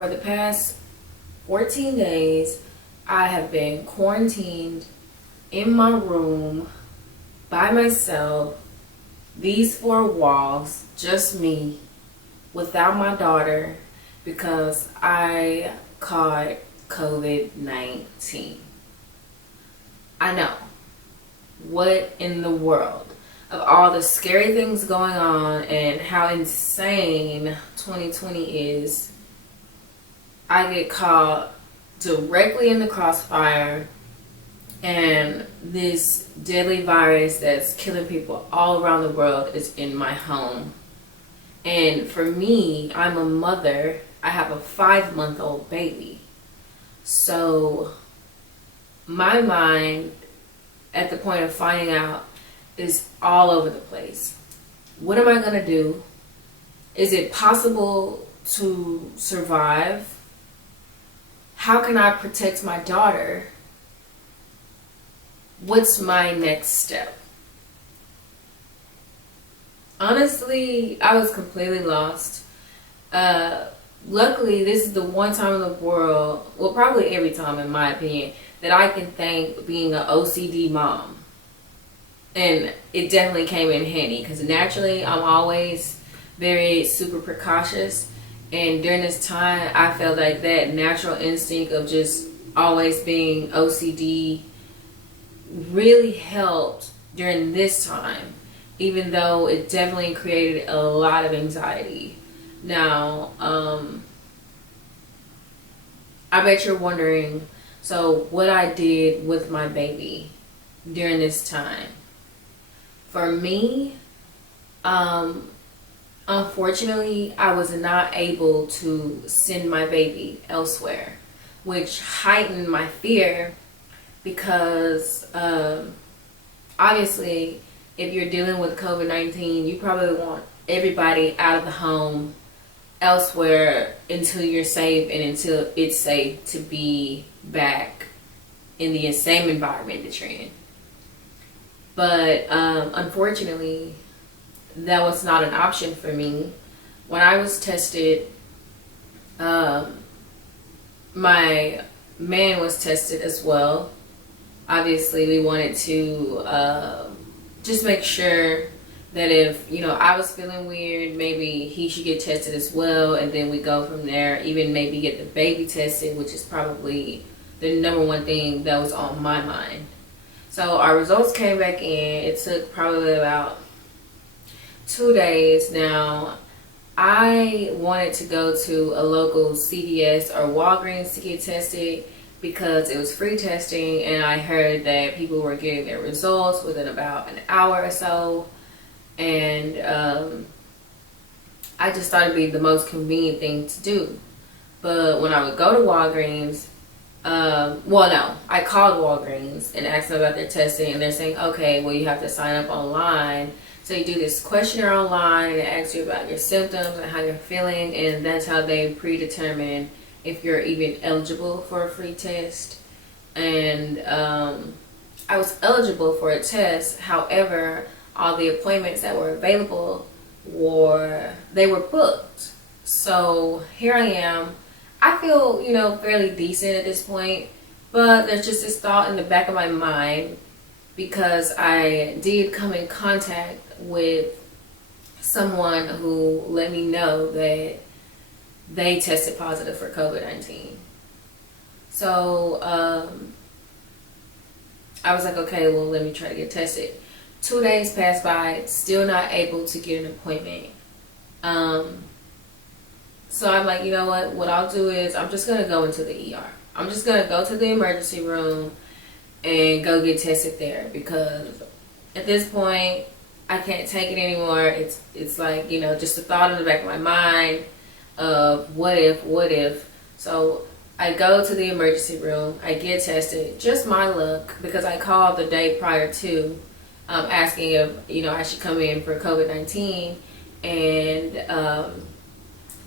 For the past 14 days, I have been quarantined in my room by myself, these four walls, just me, without my daughter, because I caught COVID-19. I know. What in the world? Of all the scary things going on and how insane 2020 is, I get caught directly in the crossfire, and this deadly virus that's killing people all around the world is in my home. And for me, I'm a mother. I have a 5-month-old baby. So my mind at the point of finding out is all over the place. What am I gonna do? Is it possible to survive? How can I protect my daughter? What's my next step? Honestly, I was completely lost. Luckily, this is the one time in the world, well, probably every time in my opinion, that I can thank being an OCD mom. And it definitely came in handy because naturally I'm always very super precautious. And during this time, I felt like that natural instinct of just always being OCD really helped during this time, even though it definitely created a lot of anxiety. Now, I bet you're wondering, so what I did with my baby during this time. For me, unfortunately, I was not able to send my baby elsewhere, which heightened my fear because obviously, if you're dealing with COVID-19, you probably want everybody out of the home elsewhere until you're safe and until it's safe to be back in the same environment that you're in. But unfortunately, that was not an option for me. When I was tested, my man was tested as well. Obviously, we wanted to just make sure that if, I was feeling weird, maybe he should get tested as well, and then we go from there. Even maybe get the baby tested, which is probably the number one thing that was on my mind. So our results came back in. It took probably about 2 days. Now, I wanted to go to a local CVS or Walgreens to get tested because it was free testing, and I heard that people were getting their results within about an hour or so. And I just thought it'd be the most convenient thing to do. But when I would go to Walgreens, I called Walgreens and asked them about their testing, and they're saying, okay, well, you have to sign up online. So you do this questionnaire online, and it asks you about your symptoms and how you're feeling, and that's how they predetermine if you're even eligible for a free test. And I was eligible for a test. However, all the appointments that were available were booked. So here I am. I feel, fairly decent at this point, but there's just this thought in the back of my mind because I did come in contact with someone who let me know that they tested positive for COVID-19. So I was like, okay, well, let me try to get tested. 2 days passed by, still not able to get an appointment. So I'm like, you know what I'll do is I'm just going to go into the ER. I'm just going to go to the emergency room and go get tested there because at this point, I can't take it anymore. It's like, just a thought in the back of my mind of what if. So I go to the emergency room. I get tested. Just my luck because I called the day prior to asking if, I should come in for COVID-19. And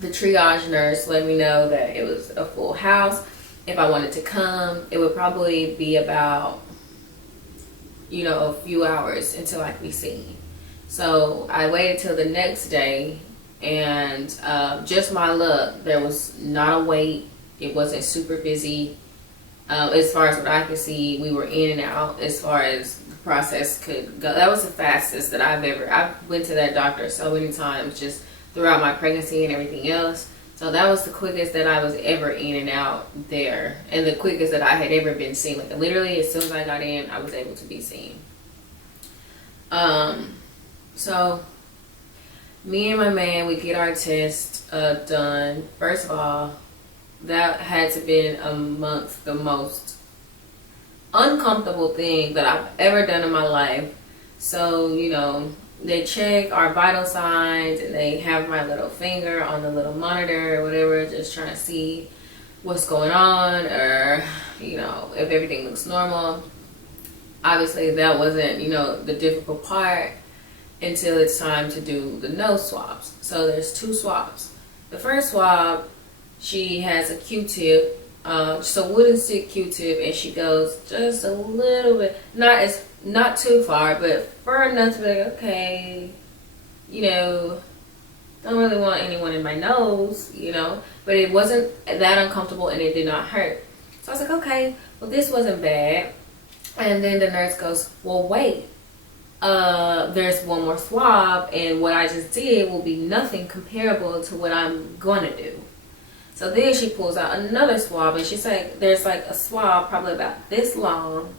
the triage nurse let me know that it was a full house. If I wanted to come, it would probably be about, a few hours until I could be seen. So I waited till the next day And just my luck, there was not a wait. It wasn't super busy. As far as what I could see, we were in and out as far as the process could go. That was the fastest that I've went to that doctor so many times just throughout my pregnancy and everything else. So that was the quickest that I was ever in and out there, and the quickest that I had ever been seen. Like literally, as soon as I got in, I was able to be seen. So me and my man, we get our test done. First of all, that had to been amongst the most uncomfortable thing that I've ever done in my life. So, you know, they check our vital signs and they have my little finger on the little monitor or whatever, just trying to see what's going on, or, you know, if everything looks normal. Obviously, that wasn't, you know, the difficult part until it's time to do the nose swabs. So there's 2 swabs. The first swab, she has a Q-tip, just a wooden stick Q-tip, and she goes just a little bit, not too far, but far enough to be like, okay, you know, don't really want anyone in my nose, you know, but it wasn't that uncomfortable and it did not hurt. So I was like, okay, well, this wasn't bad. And then the nurse goes, well, wait, there's one more swab, and what I just did will be nothing comparable to what I'm gonna do. So then she pulls out another swab, and she's like, there's like a swab probably about this long,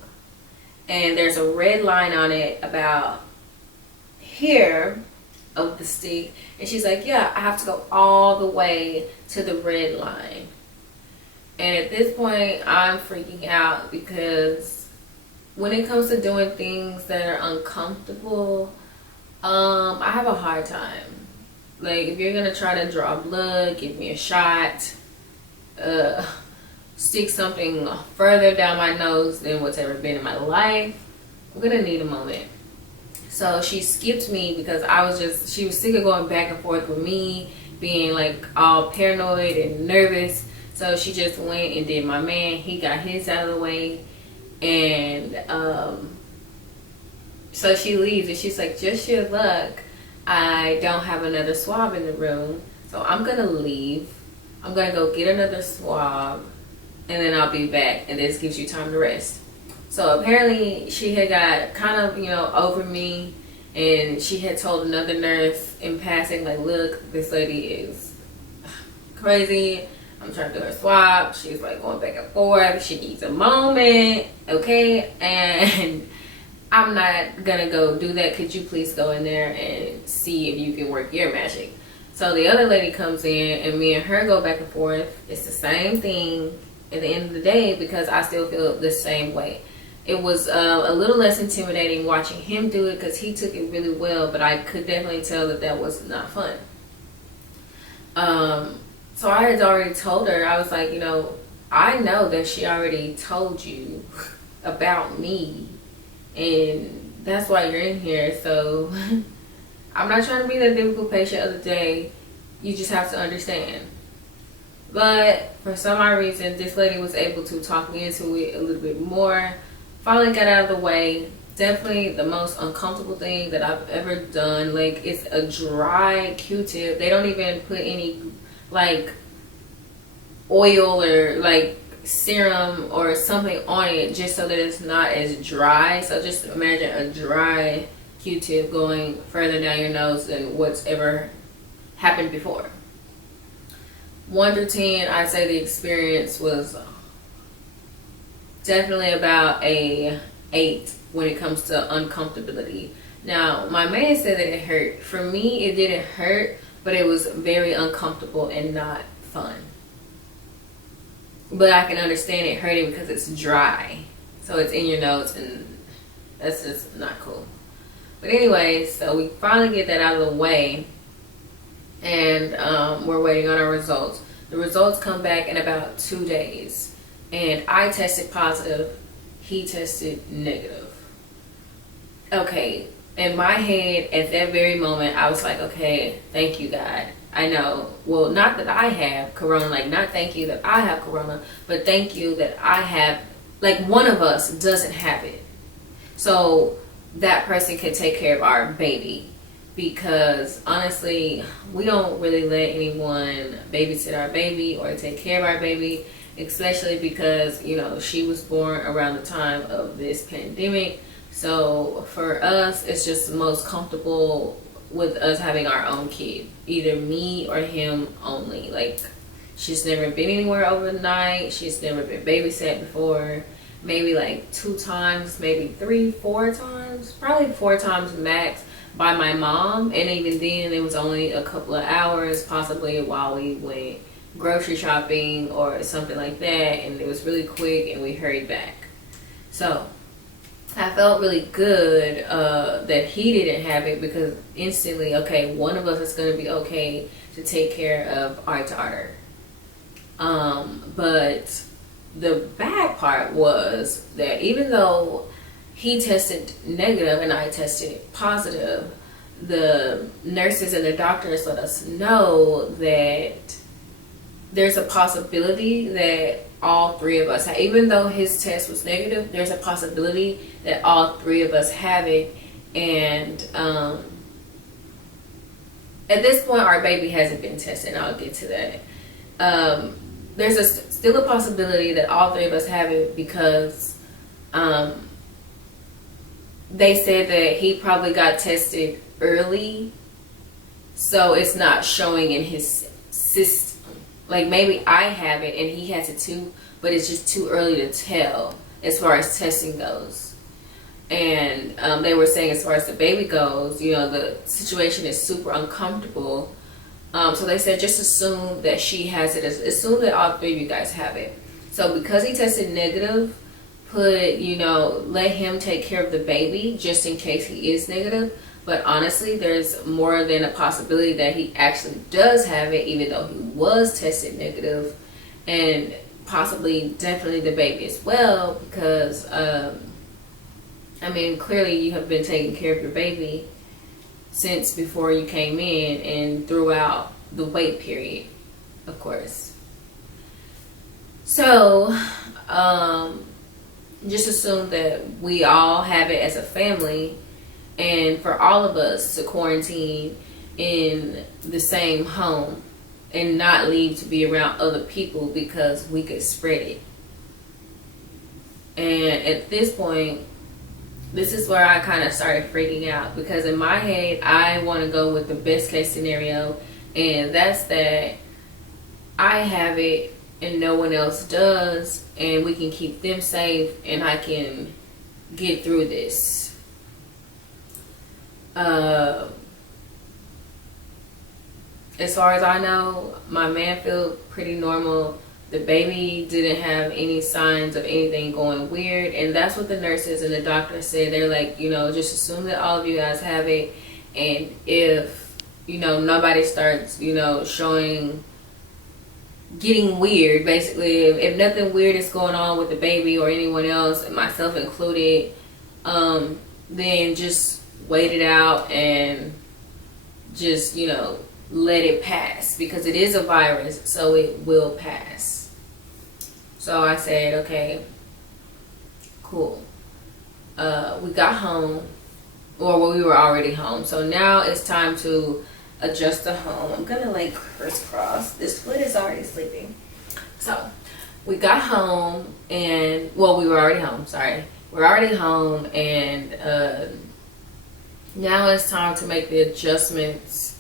and there's a red line on it about here of the stick. And she's like, yeah, I have to go all the way to the red line. And at this point, I'm freaking out because when it comes to doing things that are uncomfortable, I have a hard time. Like, if you're gonna try to draw blood, give me a shot, stick something further down my nose than what's ever been in my life, I'm gonna need a moment. So she skipped me because she was sick of going back and forth with me, being like all paranoid and nervous. So she just went and did my man. He got his out of the way. And so she leaves and she's like, just your luck, I don't have another swab in the room, so I'm gonna leave. I'm gonna go get another swab and then I'll be back, and this gives you time to rest. So apparently she had got kind of, you know, over me, and she had told another nurse in passing, like, look, this lady is crazy. I'm trying to do her swab. She's like going back and forth. She needs a moment, okay? And I'm not gonna go do that. Could you please go in there and see if you can work your magic? So the other lady comes in and me and her go back and forth. It's the same thing at the end of the day because I still feel the same way. It was a little less intimidating watching him do it because he took it really well, but I could definitely tell that that was not fun. So I had already told her, I was like, you know, I know that she already told you about me, and that's why you're in here. So I'm not trying to be that difficult patient of the day. You just have to understand. But for some odd reason, this lady was able to talk me into it a little bit more. Finally got out of the way. Definitely the most uncomfortable thing that I've ever done. Like, it's a dry Q-tip. They don't even put any like oil or like serum or something on it just so that it's not as dry. So just imagine a dry Q-tip going further down your nose than what's ever happened before. 1 through 10, I'd say the experience was definitely about a 8 when it comes to uncomfortability. Now, my man said that it hurt. For me, it didn't hurt, but it was very uncomfortable and not fun. But I can understand it hurting because it's dry. So it's in your nose, and that's just not cool. But anyway, so we finally get that out of the way. And we're waiting on our results. The results come back in about 2 days. And I tested positive. He tested negative. Okay. In my head, at that very moment, I was like, okay, thank you, God. I know. Well, not that I have corona. Like, not thank you that I have corona. But thank you that I have, like, one of us doesn't have it. So that person can take care of our baby. because honestly, we don't really let anyone babysit our baby or take care of our baby, especially because, you know, she was born around the time of this pandemic. So for us, it's just most comfortable with us having our own kid, either me or him only. Like, she's never been anywhere overnight. She's never been babysat before. Maybe like 2 times, maybe 3, 4 times, probably 4 times max by my mom. And even then, it was only a couple of hours, possibly while we went grocery shopping or something like that. And it was really quick and we hurried back. So I felt really good that he didn't have it, because instantly, okay, one of us is going to be okay to take care of our daughter. But the bad part was that even though he tested negative and I tested positive, the nurses and the doctors let us know that there's a possibility that all 3 of us, even though his test was negative, there's a possibility that all 3 of us have it. And at this point, our baby hasn't been tested, and I'll get to that. There's still a possibility that all 3 of us have it, because they said that he probably got tested early, so it's not showing in his system. Like, maybe I have it and he has it too, but it's just too early to tell as far as testing goes. And they were saying as far as the baby goes, you know, the situation is super uncomfortable. So they said just assume that she has it, assume that all 3 of you guys have it. So because he tested negative, let him take care of the baby just in case he is negative. But honestly, there's more than a possibility that he actually does have it, even though he was tested negative, and possibly, definitely the baby as well, because, clearly you have been taking care of your baby since before you came in and throughout the wait period, of course. So, just assume that we all have it as a family, and for all of us to quarantine in the same home and not leave to be around other people because we could spread it. And at this point, this is where I kind of started freaking out, because in my head, I want to go with the best case scenario, and that's that I have it and no one else does, and we can keep them safe and I can get through this. As far as I know, my man felt pretty normal. The baby didn't have any signs of anything going weird, and that's what the nurses and the doctors said. They're like, just assume that all of you guys have it, and if, nobody starts, getting weird, basically, if nothing weird is going on with the baby or anyone else, myself included, then just wait it out and just, let it pass, because it is a virus, so it will pass. So I said, okay, cool. We got home, or we were already home. So now it's time to adjust the home. I'm gonna crisscross. This foot is already sleeping. So we got home, and we were already home. Sorry, we're already home, and now it's time to make the adjustments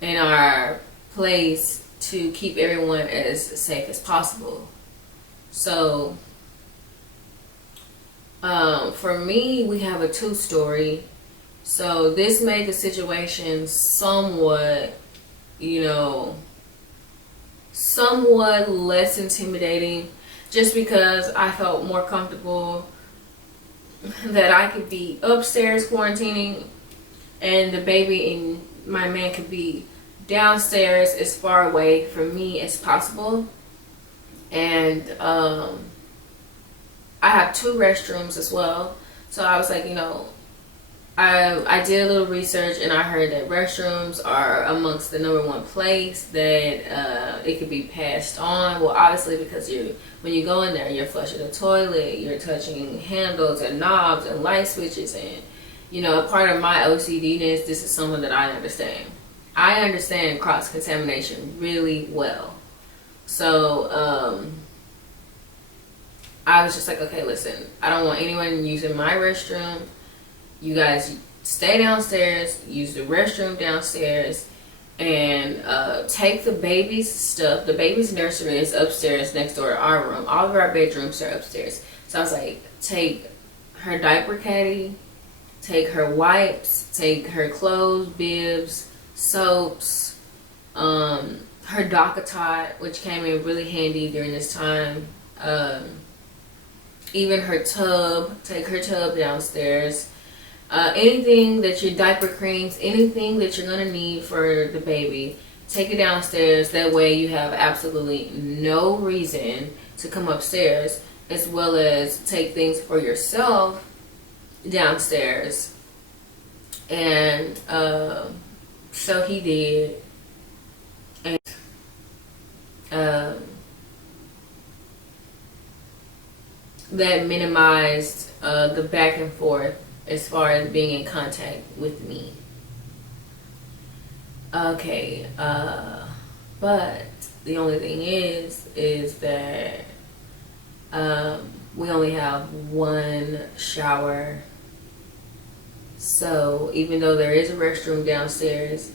in our place to keep everyone as safe as possible. So for me, we have a 2-story, so this made the situation somewhat less intimidating, just because I felt more comfortable that I could be upstairs quarantining and the baby and my man could be downstairs as far away from me as possible. And I have 2 restrooms as well, so I was like, I did a little research, and I heard that restrooms are amongst the #1 place that it could be passed on. Well, obviously, because when you go in there, you're flushing the toilet, you're touching handles and knobs and light switches, and you know, a part of my OCDness, this is something that I understand. I understand cross-contamination really well. So, I was just like, okay, listen, I don't want anyone using my restroom. You guys stay downstairs, use the restroom downstairs, and take the baby's stuff. The baby's nursery is upstairs next door to our room. All of our bedrooms are upstairs. So I was like, take her diaper caddy, take her wipes, take her clothes, bibs, soaps, her DockATot, which came in really handy during this time. Even her tub, take her tub downstairs. Anything that your diaper creams, anything that you're gonna need for the baby, take it downstairs. That way you have absolutely no reason to come upstairs, as well as take things for yourself downstairs. And so he did. And that minimized the back and forth as far as being in contact with me. Okay, but the only thing is that we only have one shower. So even though there is a restroom downstairs,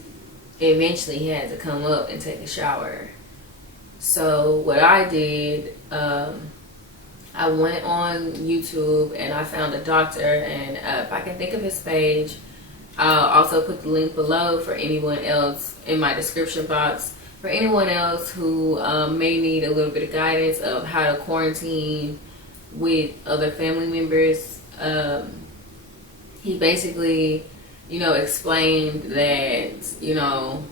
eventually he had to come up and take a shower. So what I did, I went on YouTube and I found a doctor, and if I can think of his page, I'll also put the link below for anyone else in my description box, for anyone else who may need a little bit of guidance of how to quarantine with other family members. He basically, you know, explained that, you know,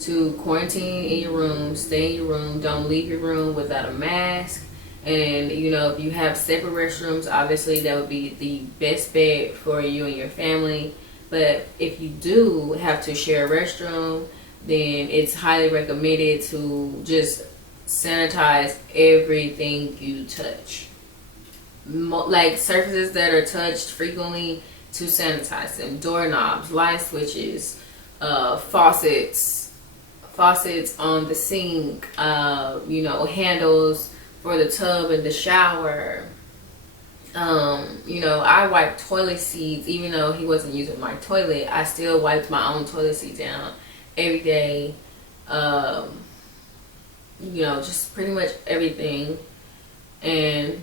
to quarantine in your room, stay in your room, don't leave your room without a mask. And, you know, if you have separate restrooms, obviously that would be the best bet for you and your family. But if you do have to share a restroom, then it's highly recommended to just sanitize everything you touch. Like surfaces that are touched frequently, to sanitize them. Doorknobs, light switches, faucets on the sink, you know, handles for the tub and the shower. You know, I wiped toilet seats. Even though he wasn't using my toilet, I still wiped my own toilet seat down every day. You know, just pretty much everything. And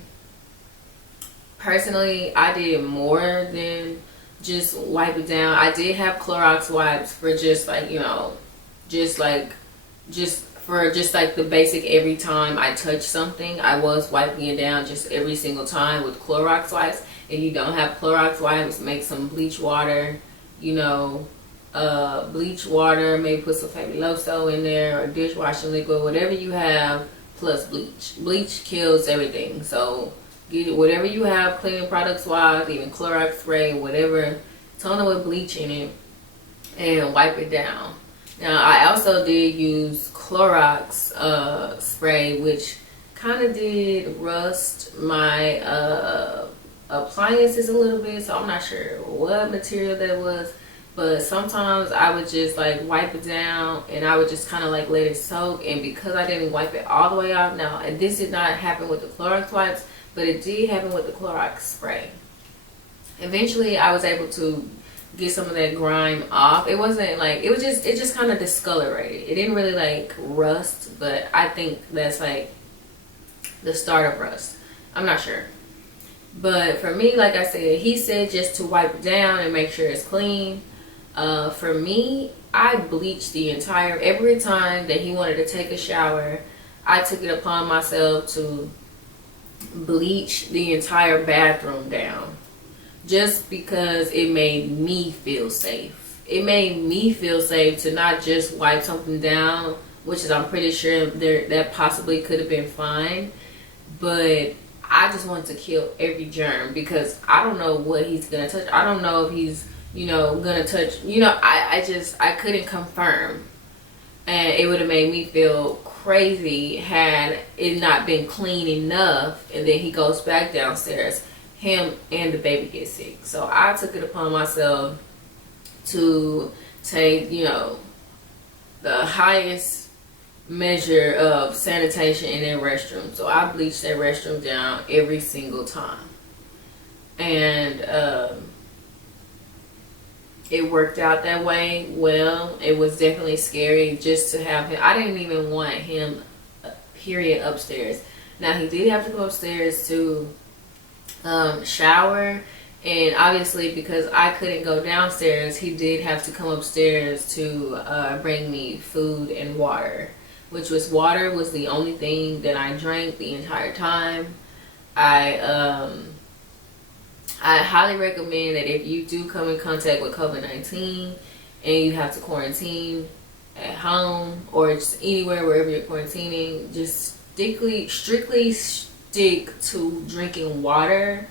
personally, I did more than just wipe it down. I did have Clorox wipes for just like, you know, just like the basic, every time I touch something, I was wiping it down just every single time with Clorox wipes. If you don't have Clorox wipes, make some bleach water, you know, bleach water, maybe put some Fabuloso in there, or dishwashing liquid, whatever you have, plus bleach. Bleach kills everything. So get whatever you have cleaning products wise, even Clorox spray, whatever, tone it with bleach in it, and wipe it down. Now, I also did use Clorox spray, which kind of did rust my appliances a little bit, so I'm not sure what material that was. But sometimes I would just like wipe it down, and I would just kind of like let it soak. And because I didn't wipe it all the way off, now, and this did not happen with the Clorox wipes, but it did happen with the Clorox spray. Eventually, I was able to get some of that grime off. It wasn't like, it just kind of discolorated. It didn't really like rust, but I think that's like the start of rust. I'm not sure. But for me, like I said, he said just to wipe it down and make sure it's clean. For me, I bleached the entire, every time that he wanted to take a shower, I took it upon myself to bleach the entire bathroom down. Just because it made me feel safe. It made me feel safe to not just wipe something down, which is, I'm pretty sure that possibly could have been fine. But I just want to kill every germ, because I don't know what he's going to touch. I don't know if he's, you know, going to touch, you know, I couldn't confirm. And it would have made me feel crazy had it not been clean enough. And then he goes back downstairs. him and the baby get sick. So I took it upon myself to take, you know, the highest measure of sanitation in their restroom. So I bleached their restroom down every single time. And it worked out that way well. It was definitely scary just to have him. I didn't even want him, period, upstairs. Now, he did have to go upstairs to shower. And obviously, because I couldn't go downstairs, he did have to come upstairs to bring me food and water. Water was the only thing that I drank the entire time. I highly recommend that if you do come in contact with COVID-19 and you have to quarantine at home or just anywhere wherever you're quarantining, just strictly stick to drinking water,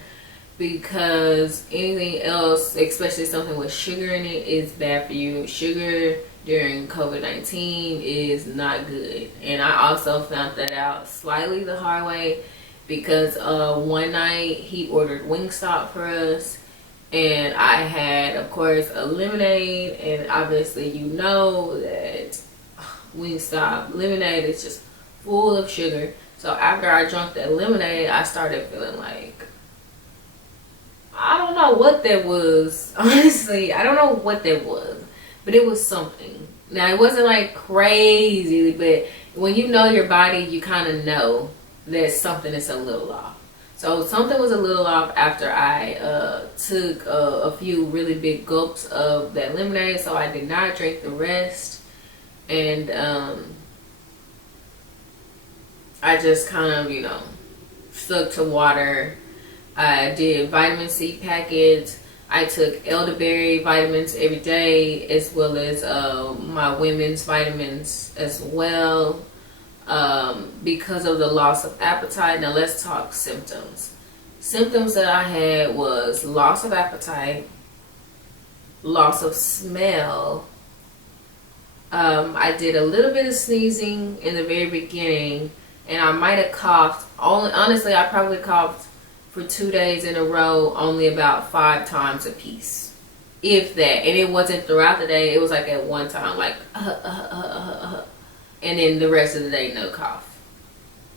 because anything else, especially something with sugar in it, is bad for you. Sugar during COVID-19 is not good. And I also found that out slightly the hard way, because one night he ordered Wingstop for us, and I had, of course, a lemonade, and obviously you know that Wingstop lemonade is just full of sugar. So after I drank that lemonade, I started feeling like, I don't know what that was. Honestly, I don't know what that was, but it was something. Now, it wasn't like crazy, but when you know your body, you kind of know that something is a little off. So something was a little off after I took a few really big gulps of that lemonade. So I did not drink the rest. And I just kind of, you know, stuck to water. I did vitamin C packets. I took elderberry vitamins every day, as well as my women's vitamins as well. Because of the loss of appetite. Now let's talk symptoms. Symptoms that I had was loss of appetite, loss of smell. I did a little bit of sneezing in the very beginning, and I might have coughed. Honestly, I probably coughed for 2 days in a row, only about 5 times a piece, if that. And it wasn't throughout the day. It was like at one time, like and then the rest of the day, no cough.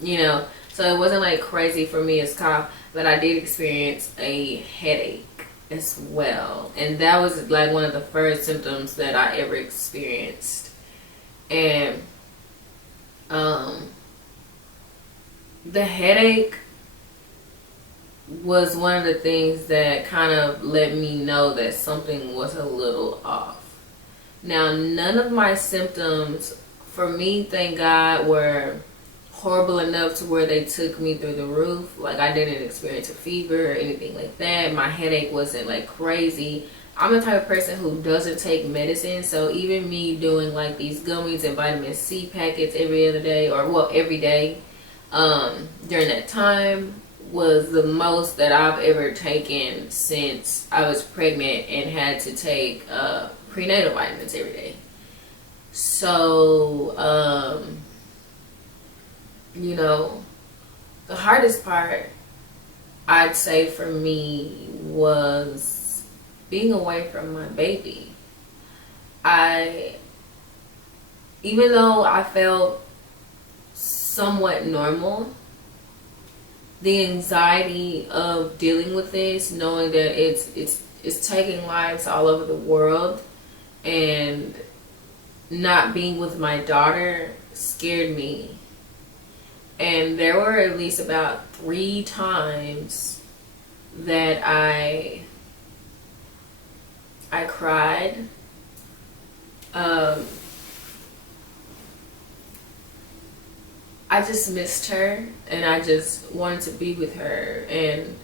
You know, so it wasn't like crazy for me as cough, but I did experience a headache as well. And that was like one of the first symptoms that I ever experienced. And the headache was one of the things that kind of let me know that something was a little off. Now, none of my symptoms, for me, thank God, were horrible enough to where they took me through the roof. Like, I didn't experience a fever or anything like that. My headache wasn't like crazy. I'm the type of person who doesn't take medicine, so even me doing like these gummies and vitamin C packets every other day, or well, every day during that time, was the most that I've ever taken since I was pregnant and had to take prenatal vitamins every day. So, you know, the hardest part, I'd say for me, was being away from my baby. Even though I felt somewhat normal, the anxiety of dealing with this, knowing that it's taking lives all over the world, and not being with my daughter scared me. And there were at least about 3 times that I cried. I just missed her, and I just wanted to be with her. And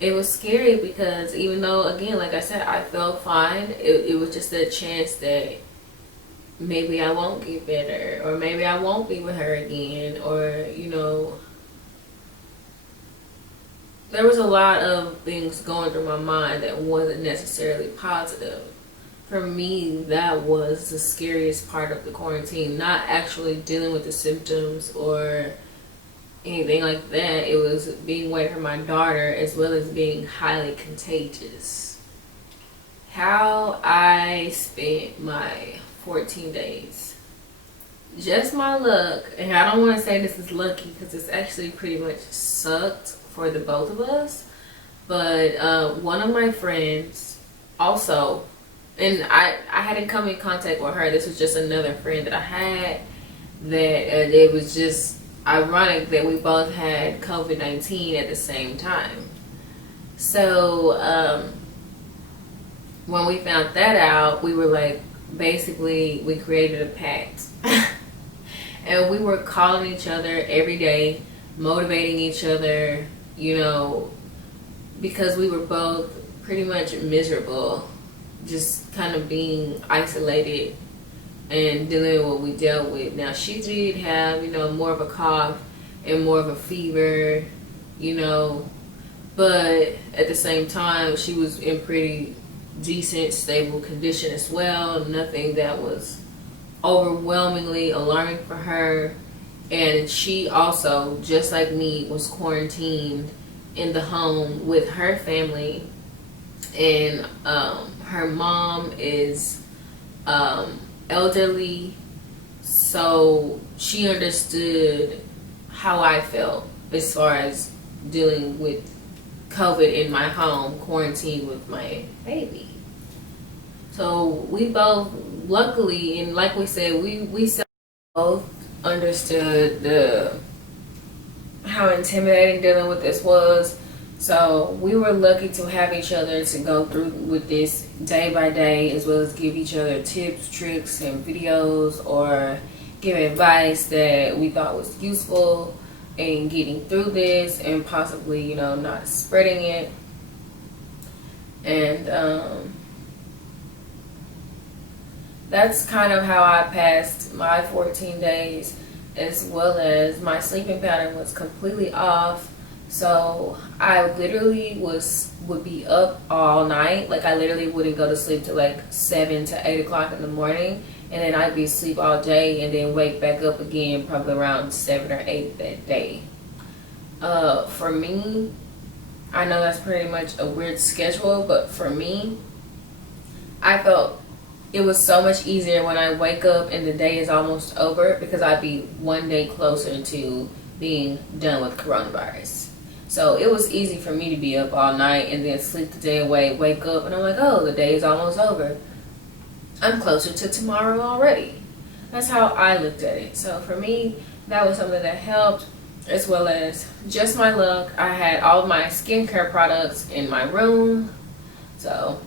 it was scary because even though, again, like I said, I felt fine, it was just a chance that maybe I won't get better, or maybe I won't be with her again, or, you know, there was a lot of things going through my mind that wasn't necessarily positive. For me, that was the scariest part of the quarantine, not actually dealing with the symptoms or anything like that. It was being away from my daughter, as well as being highly contagious. How I spent my 14 days. Just my luck, and I don't want to say this is lucky because it's actually pretty much sucked for the both of us. But one of my friends also, and I hadn't come in contact with her. This was just another friend that I had. That it was just ironic that we both had COVID-19 at the same time. So when we found that out, we were like, basically, we created a pact. And we were calling each other every day, motivating each other, you know, because we were both pretty much miserable, just kind of being isolated and dealing with what we dealt with. Now, she did have, you know, more of a cough and more of a fever, you know, but at the same time, she was in pretty decent, stable condition as well. Nothing that was overwhelmingly alarming for her. And she also, just like me, was quarantined in the home with her family. And her mom is elderly, so she understood how I felt as far as dealing with COVID in my home, quarantined with my baby. So we both, luckily, and like we said, we both understood how intimidating dealing with this was. So we were lucky to have each other to go through with this day by day, as well as give each other tips, tricks, and videos, or give advice that we thought was useful in getting through this and possibly, you know, not spreading it. And that's kind of how I passed my 14 days, as well as my sleeping pattern was completely off. So I literally would be up all night. Like, I literally wouldn't go to sleep till like 7 to 8 o'clock in the morning, and then I'd be asleep all day and then wake back up again probably around 7 or 8 that day. For me, I know that's pretty much a weird schedule, but for me, I felt it was so much easier when I wake up and the day is almost over, because I'd be one day closer to being done with coronavirus. So it was easy for me to be up all night and then sleep the day away, wake up, and I'm like, oh, the day is almost over. I'm closer to tomorrow already. That's how I looked at it. So for me, that was something that helped, as well as just my luck. I had all my skincare products in my room. So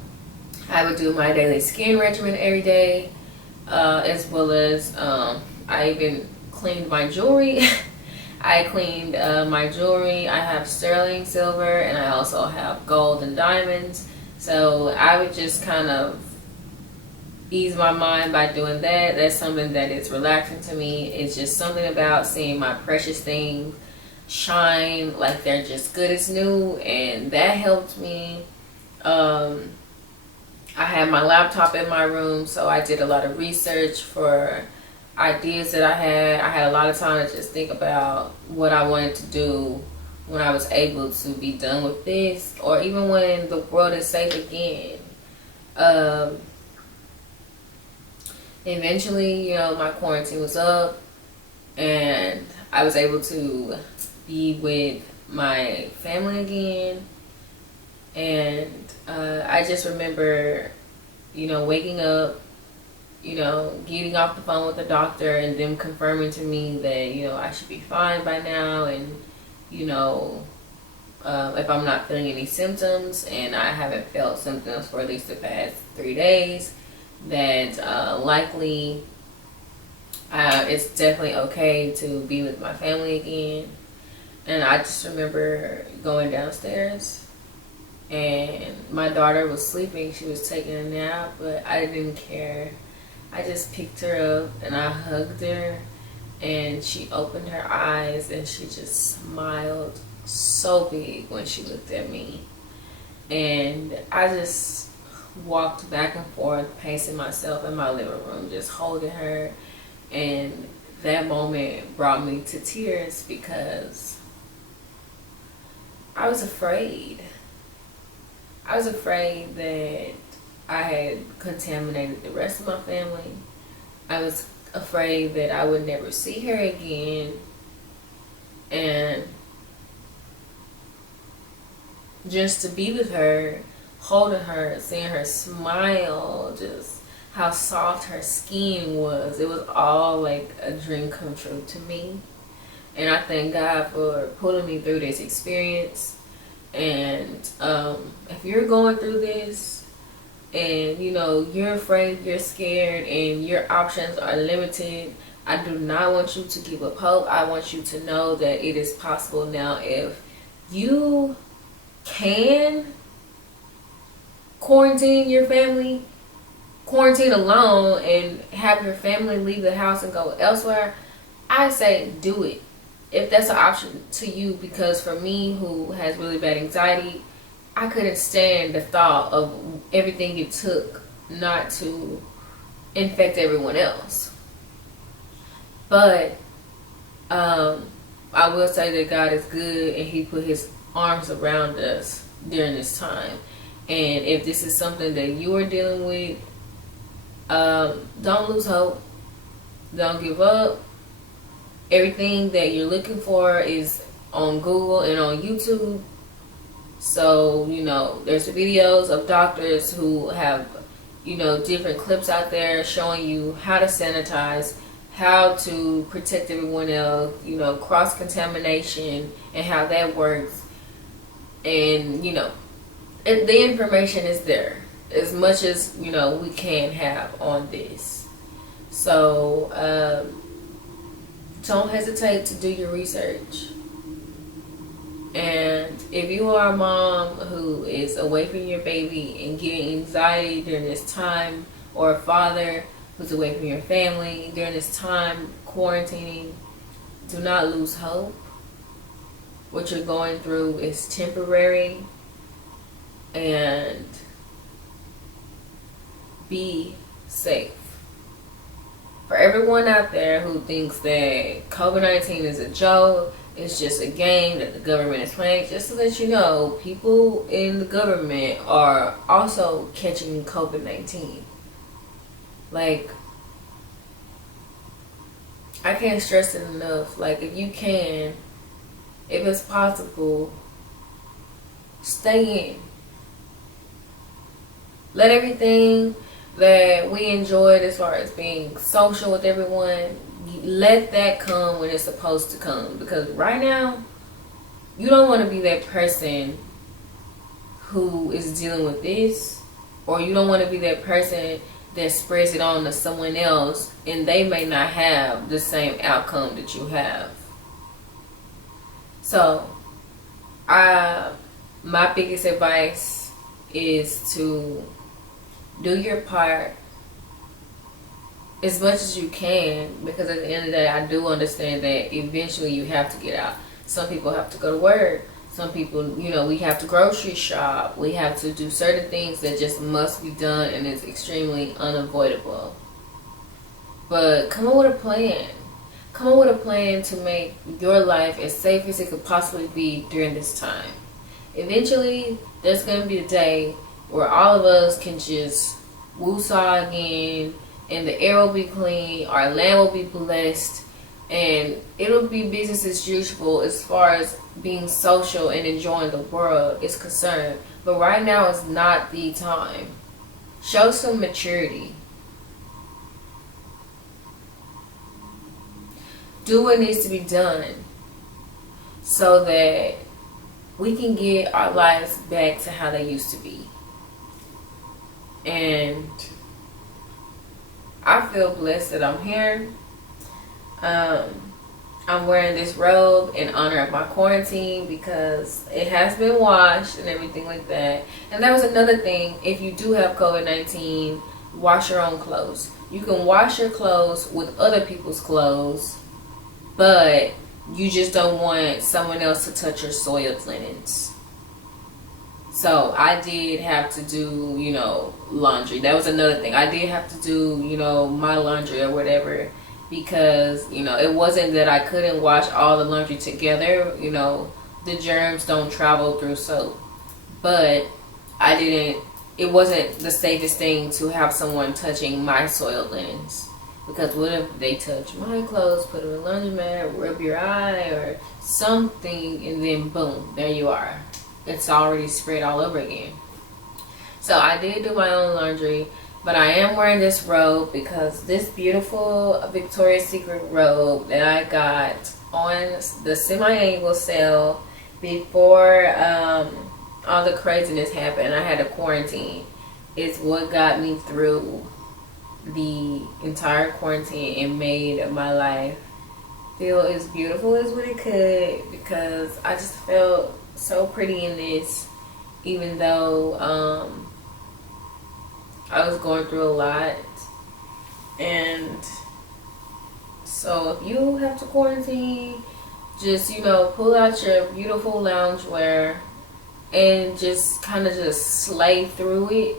I would do my daily skin regimen every day, as well as I even cleaned my jewelry. I cleaned my jewelry. I have sterling silver, and I also have gold and diamonds. So I would just kind of ease my mind by doing that. That's something that is relaxing to me. It's just something about seeing my precious things shine like they're just good as new, and that helped me. I had my laptop in my room, so I did a lot of research for ideas that I had. I had a lot of time to just think about what I wanted to do when I was able to be done with this, or even when the world is safe again. Eventually, you know, my quarantine was up, and I was able to be with my family again. And I just remember, you know, waking up, you know, getting off the phone with the doctor and them confirming to me that, you know, I should be fine by now. And, you know, if I'm not feeling any symptoms, and I haven't felt symptoms for at least the past 3 days, that likely it's definitely okay to be with my family again. And I just remember going downstairs, and my daughter was sleeping. She was taking a nap, but I didn't care. I just picked her up and I hugged her, and she opened her eyes and she just smiled so big when she looked at me. And I just walked back and forth, pacing myself in my living room, just holding her and that moment brought me to tears because I was afraid. I was afraid that I had contaminated the rest of my family. I was afraid that I would never see her again. And just to be with her, holding her, seeing her smile, just how soft her skin was, it was all like a dream come true to me. And I thank God for pulling me through this experience. And if you're going through this and you're afraid, you're scared, and your options are limited, I do not want you to give up hope. I want you to know that it is possible now. If you can quarantine your family, quarantine alone, and have your family leave the house and go elsewhere, I say do it if that's an option to you. Because for me, who has really bad anxiety, I couldn't stand the thought of everything it took not to infect everyone else. But I will say that God is good, and He put His arms around us during this time. And if this is something that you are dealing with, don't lose hope. Don't give up. Everything that you're looking for is on Google and on YouTube. So, there's videos of doctors who have, different clips out there showing you how to sanitize, how to protect everyone else, cross-contamination and how that works. And, the information is there as much as, we can have on this. So, don't hesitate to do your research. And if you are a mom who is away from your baby and getting anxiety during this time, or a father who's away from your family during this time quarantining, do not lose hope. What you're going through is temporary, and be safe. For everyone out there who thinks that COVID-19 is a joke, it's just a game that the government is playing, just to let you know, people in the government are also catching COVID-19. Like, I can't stress it enough. Like, if you can, if it's possible, stay in. Let everything that we enjoyed as far as being social with everyone, let that come when it's supposed to come. Because right now, you don't want to be that person who is dealing with this, or you don't want to be that person that spreads it on to someone else and they may not have the same outcome that you have. So, my biggest advice is to do your part as much as you can, because at the end of the day, I do understand that eventually you have to get out. Some people have to go to work. Some people, we have to grocery shop. We have to do certain things that just must be done, and it's extremely unavoidable. But come up with a plan. Come up with a plan to make your life as safe as it could possibly be during this time. Eventually, there's going to be a day where all of us can just woosah again, and the air will be clean, our land will be blessed, and it'll be business as usual as far as being social and enjoying the world is concerned. But right now is not the time. Show some maturity. Do what needs to be done so that we can get our lives back to how they used to be. And I feel blessed that I'm here. I'm wearing this robe in honor of my quarantine because it has been washed and everything like that. And that was another thing. If you do have COVID-19, wash your own clothes. You can wash your clothes with other people's clothes, but you just don't want someone else to touch your soiled linens. So I did have to do, laundry. That was another thing. I did have to do, my laundry or whatever. because, you know, it wasn't that I couldn't wash all the laundry together. You know, the germs don't travel through soap. But I didn't, it wasn't the safest thing to have someone touching my soiled linens. Because what if they touch my clothes, put it in a laundromat, rub your eye or something, and then boom, there you are. It's already spread all over again. So I did do my own laundry, but I am wearing this robe because this beautiful Victoria's Secret robe that I got on the semi-annual sale before all the craziness happened. I had to quarantine. It's what got me through the entire quarantine and made my life feel as beautiful as what it could, because I just felt so pretty in this, even though I was going through a lot. And so if you have to quarantine, just, you know, pull out your beautiful loungewear and just kind of just slay through it,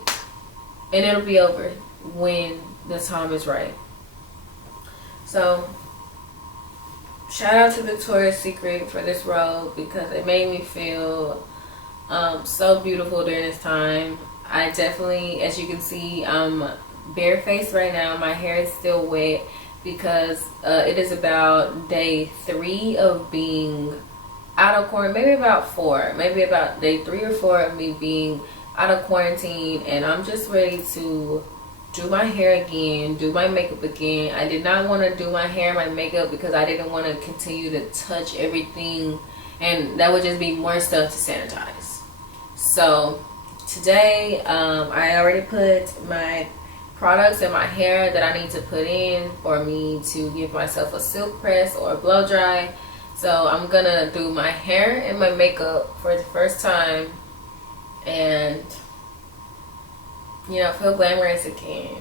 and it'll be over when the time is right. So shout out to Victoria's Secret for this robe, because it made me feel so beautiful during this time. I definitely, as you can see, I'm barefaced right now. My hair is still wet because it is about day 3 of being out of quarantine, maybe about 4, maybe about day 3 or 4 of me being out of quarantine, and I'm just ready to do my hair again, do my makeup again. I did not want to do my hair and my makeup because I didn't want to continue to touch everything, and that would just be more stuff to sanitize. So today I already put my products in my hair that I need to put in for me to give myself a silk press or a blow dry. So I'm gonna do my hair and my makeup for the first time and, you know, feel glamorous again.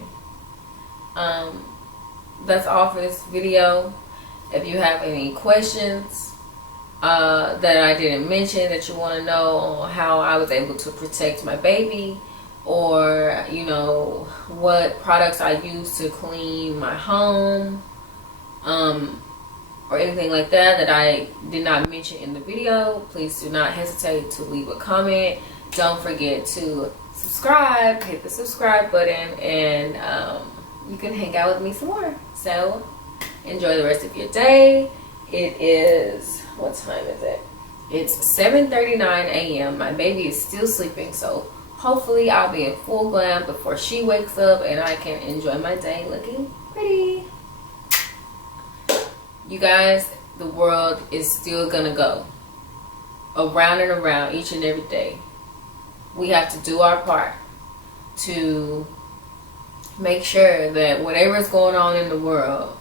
That's all for this video. If you have any questions that I didn't mention that you want to know on how I was able to protect my baby, or, you know, what products I use to clean my home, or anything like that that I did not mention in the video, please do not hesitate to leave a comment. Don't forget to subscribe, hit the subscribe button, and you can hang out with me some more. So enjoy the rest of your day. It is, what time is it? It's 7:39 a.m. My baby is still sleeping, so hopefully I'll be in full glam before she wakes up and I can enjoy my day looking pretty. You guys, the world is still gonna go around and around each and every day. We have to do our part to make sure that whatever is going on in the world,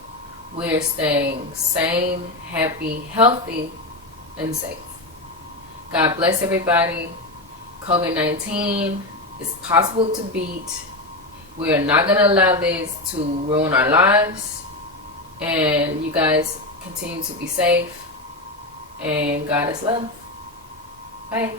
we're staying sane, happy, healthy, and safe. God bless everybody. COVID-19 is possible to beat. We are not going to allow this to ruin our lives. And you guys continue to be safe. And God is love. Bye.